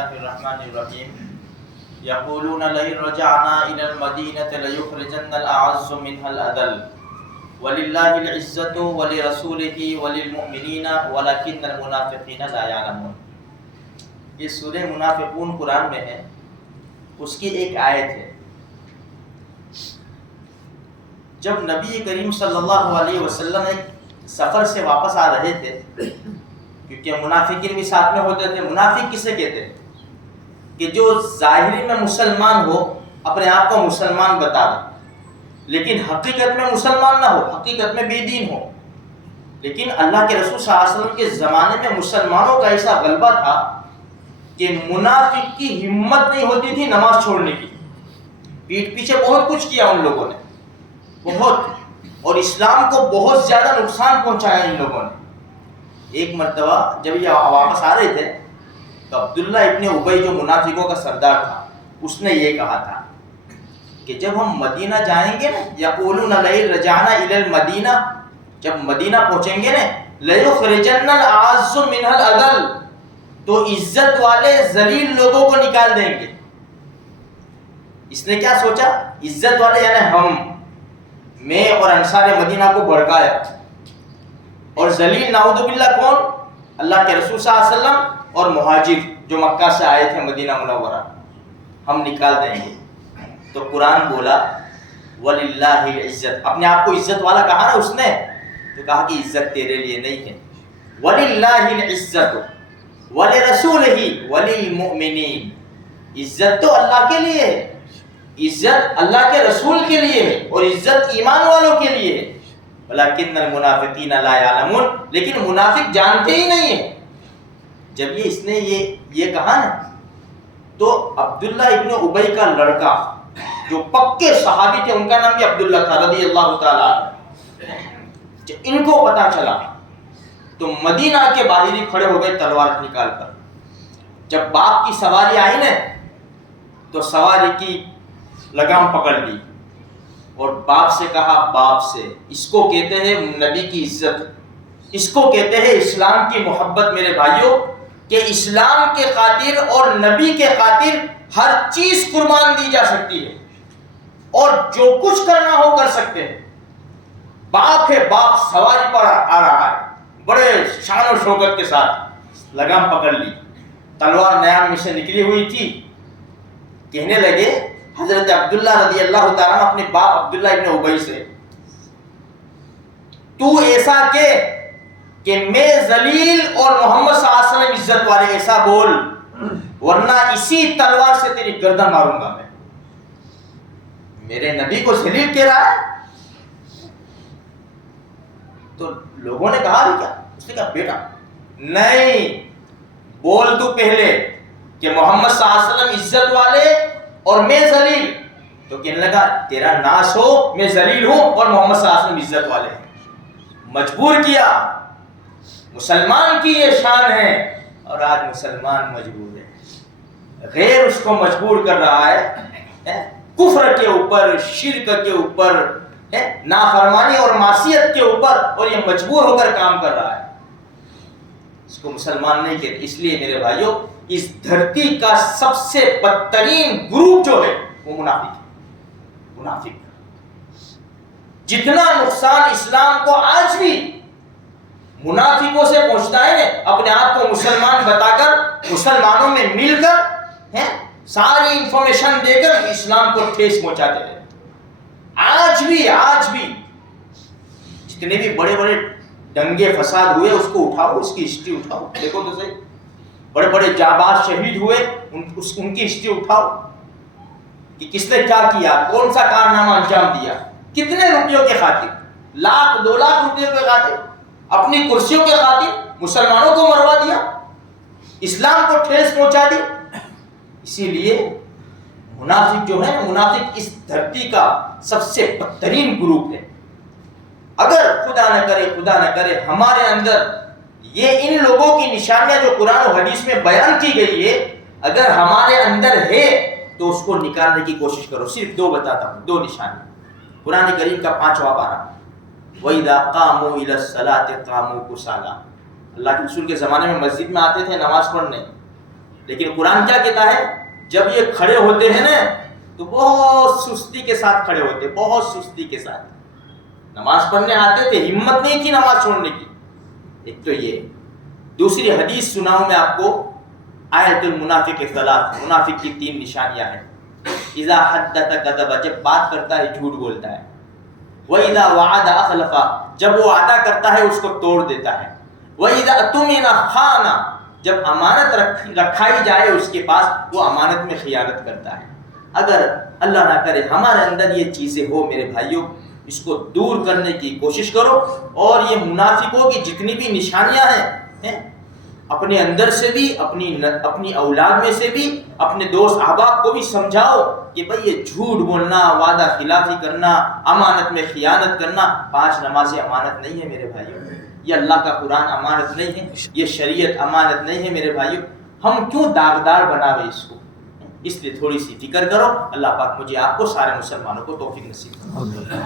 الله الرحمن الرحيم يقولون لئن رجعنا إلى المدينة ليخرجن الأعز منها الأذل ولله العزة ولرسوله وللمؤمنين ولكن المنافقين لا يعلمون. یہ سورہ منافقون قرآن میں ہے، اس کی ایک آیت ہے. جب نبی کریم صلی اللہ علیہ وسلم ایک سفر سے واپس آ رہے تھے، کیونکہ منافقین بھی ساتھ میں ہوتے تھے. منافق کسے کہتے ہیں؟ کہ جو ظاہری میں مسلمان ہو، اپنے آپ کو مسلمان بتا دے، لیکن حقیقت میں مسلمان نہ ہو، حقیقت میں بے دین ہو. لیکن اللہ کے رسول صلی اللہ علیہ وسلم کے زمانے میں مسلمانوں کا ایسا غلبہ تھا کہ منافق کی ہمت نہیں ہوتی تھی نماز چھوڑنے کی. پیٹھ پیچھے بہت کچھ کیا ان لوگوں نے، بہت، اور اسلام کو بہت زیادہ نقصان پہنچایا ان لوگوں نے. ایک مرتبہ جب یہ واپس آ رہے تھے تو عبداللہ ابن ابی جو منافقوں کا سردار تھا، اس نے یہ کہا تھا کہ جب ہم مدینہ جائیں گے نا، یقولون لئن رجعنا الی المدینہ، جب مدینہ پہنچیں گے نا، لیخرجن الاعز منها الاذل، تو عزت والے ذلیل لوگوں کو نکال دیں گے. اس نے کیا سوچا؟ عزت والے یعنی میں اور انصار مدینہ کو بھڑکایا، اور ذلیل نعوذ باللہ کون؟ اللہ کے رسول صلی اللہ علیہ وسلم اور مہاجر جو مکہ سے آئے تھے مدینہ منورہ، ہم نکال دیں گے. تو قرآن بولا وَلِلَّهِ الْعِزَّةُ، اپنے آپ کو عزت والا کہا نا اس نے، تو کہا کہ عزت تیرے لیے نہیں ہے. وَلِلَّهِ الْعِزَّةُ وَلِرَسُولِهِ وَلِلْمُؤْمِنِينَ، عزت تو اللہ کے لیے ہے، عزت اللہ کے رسول کے لیے ہے، اور عزت ایمان والوں کے لیے ہے. وَلَكِنَّ الْمُنَافِقِينَ لَا يَعْلَمُونَ، لیکن منافق جانتے ہی نہیں ہیں. جب اس نے یہ کہا نا، تو عبداللہ ابن ابی کا لڑکا جو پکے صحابی تھے، ان کا نام بھی عبداللہ تھا رضی اللہ تعالیٰ عنہ، جب ان کو پتا چلا تو مدینہ کے باہر ہی کھڑے ہو گئے تلوار نکال کر. جب باپ کی سواری آئی نا، تو سواری کی لگام پکڑ لی اور باپ سے کہا، باپ سے، اس کو کہتے ہیں نبی کی عزت، اس کو کہتے ہیں اسلام کی محبت. میرے بھائیوں، کہ اسلام کے خاطر اور نبی کے خاطر ہر چیز قربان دی جا سکتی ہے، اور جو کچھ کرنا ہو کر سکتے ہیں. باپ ہے، باپ سواری پر آ رہا ہے، بڑے شان و شوکت کے ساتھ لگام پکڑ لی، تلوار نیام میں سے نکلی ہوئی تھی. کہنے لگے حضرت عبداللہ رضی اللہ تعالیٰ اپنے باپ عبداللہ ابن ابی سے، تو ایسا کہ میں ذلیل اور محمد صلی اللہ علیہ وسلم عزت والے، ایسا بول، ورنہ اسی تلوار سے تیری گردن ماروں گا میں. میرے نبی کو ذلیل کہہ رہا ہے. تو لوگوں نے کہا بھی کیا؟ اس نے کہا بیٹا نہیں، بول تو پہلے کہ محمد صلی اللہ علیہ وسلم عزت والے اور میں ذلیل. تو کہنے لگا تیرا ناس ہو، میں ذلیل ہوں اور محمد صلی اللہ علیہ وسلم عزت والے ہیں. مجبور کیا. مسلمان کی یہ شان ہے، اور آج مسلمان مجبور ہے، غیر اس کو مجبور کر رہا ہے کفر کے اوپر، شرک کے اوپر، نافرمانی اور معصیت کے اوپر، اور یہ مجبور ہو کر کام کر رہا ہے. اس کو مسلمان نہیں کہتے. اس لیے میرے بھائیوں، اس دھرتی کا سب سے بدترین گروپ جو ہے وہ منافق ہے. منافق جتنا نقصان اسلام کو آج بھی منافقوں سے پہنچتا ہے، اپنے آپ کو مسلمان بتا کر، مسلمانوں میں مل کر، ساری انفارمیشن دے کر اسلام کو ٹھیس پہنچاتے ہیں. آج بھی جتنے بھی بڑے بڑے دنگے فساد ہوئے، اس کو اٹھاؤ، اس کی ہسٹری اٹھاؤ، دیکھو تو صحیح. بڑے بڑے جانباز شہید ہوئے، ان کی ہسٹری اٹھاؤ کہ کس نے کیا کیا، کون سا کارنامہ انجام دیا، کتنے روپیوں کے خاطر، لاکھ 2 لاکھ روپیوں کے خاطر، اپنی کرسیوں کے خاطر مسلمانوں کو مروا دیا، اسلام کو ٹھیس پہنچا دی. اسی لیے منافق جو ہے، منافق اس دھرتی کا سب سے بدترین گروپ ہے. اگر خدا نہ کرے ہمارے اندر یہ ان لوگوں کی نشانیاں جو قرآن و حدیث میں بیان کی گئی ہے، اگر ہمارے اندر ہے تو اس کو نکالنے کی کوشش کرو. صرف 2 بتاتا ہوں، 2 نشانی. قرآن کریم کا 5واں پارہ، وَإِذَا قَامُوا إِلَى الصَّلَاةِ قَامُوا كُسَالَىٰ. اللہ کے رسول کے زمانے میں مسجد میں آتے تھے نماز پڑھنے، لیکن قرآن کیا کہتا ہے؟ جب یہ کھڑے ہوتے ہیں نا تو بہت سستی کے ساتھ کھڑے ہوتے، بہت سستی کے ساتھ. نماز پڑھنے آتے تھے، ہمت نہیں تھی نماز چھوڑنے کی. ایک تو یہ. دوسری حدیث سناؤں میں آپ کو، آیت المنافق ثلاث، منافق کی 3 نشانیاں ہیں. اذا حدث کذب، جب بات کرتا ہے جھوٹ بولتا ہے. وَإِذَا وَعَدَ أَخْلَفَ، جب وہ وعدہ کرتا ہے اس کو توڑ دیتا ہے. وَإِذَا اؤْتُمِنَ خَانَ، جب امانت رکھائی جائے اس کے پاس وہ امانت میں خیانت کرتا ہے. اگر اللہ نہ کرے ہمارے اندر یہ چیزیں ہو میرے بھائیوں، اس کو دور کرنے کی کوشش کرو. اور یہ منافقوں کی جتنی بھی نشانیاں ہیں، اپنے اندر سے بھی، اپنی اولاد میں سے بھی، اپنے دوست احباب کو بھی سمجھاؤ کہ بھئی یہ جھوٹ بولنا، وعدہ خلافی کرنا، امانت میں خیانت کرنا، 5 نمازیں امانت نہیں ہے میرے بھائیوں. یہ اللہ کا قرآن امانت نہیں ہے، یہ شریعت امانت نہیں ہے میرے بھائیوں. ہم کیوں داغدار بناوے اس کو؟ اس لیے تھوڑی سی فکر کرو. اللہ پاک مجھے آپ کو سارے مسلمانوں کو توفیق نصیب کرے.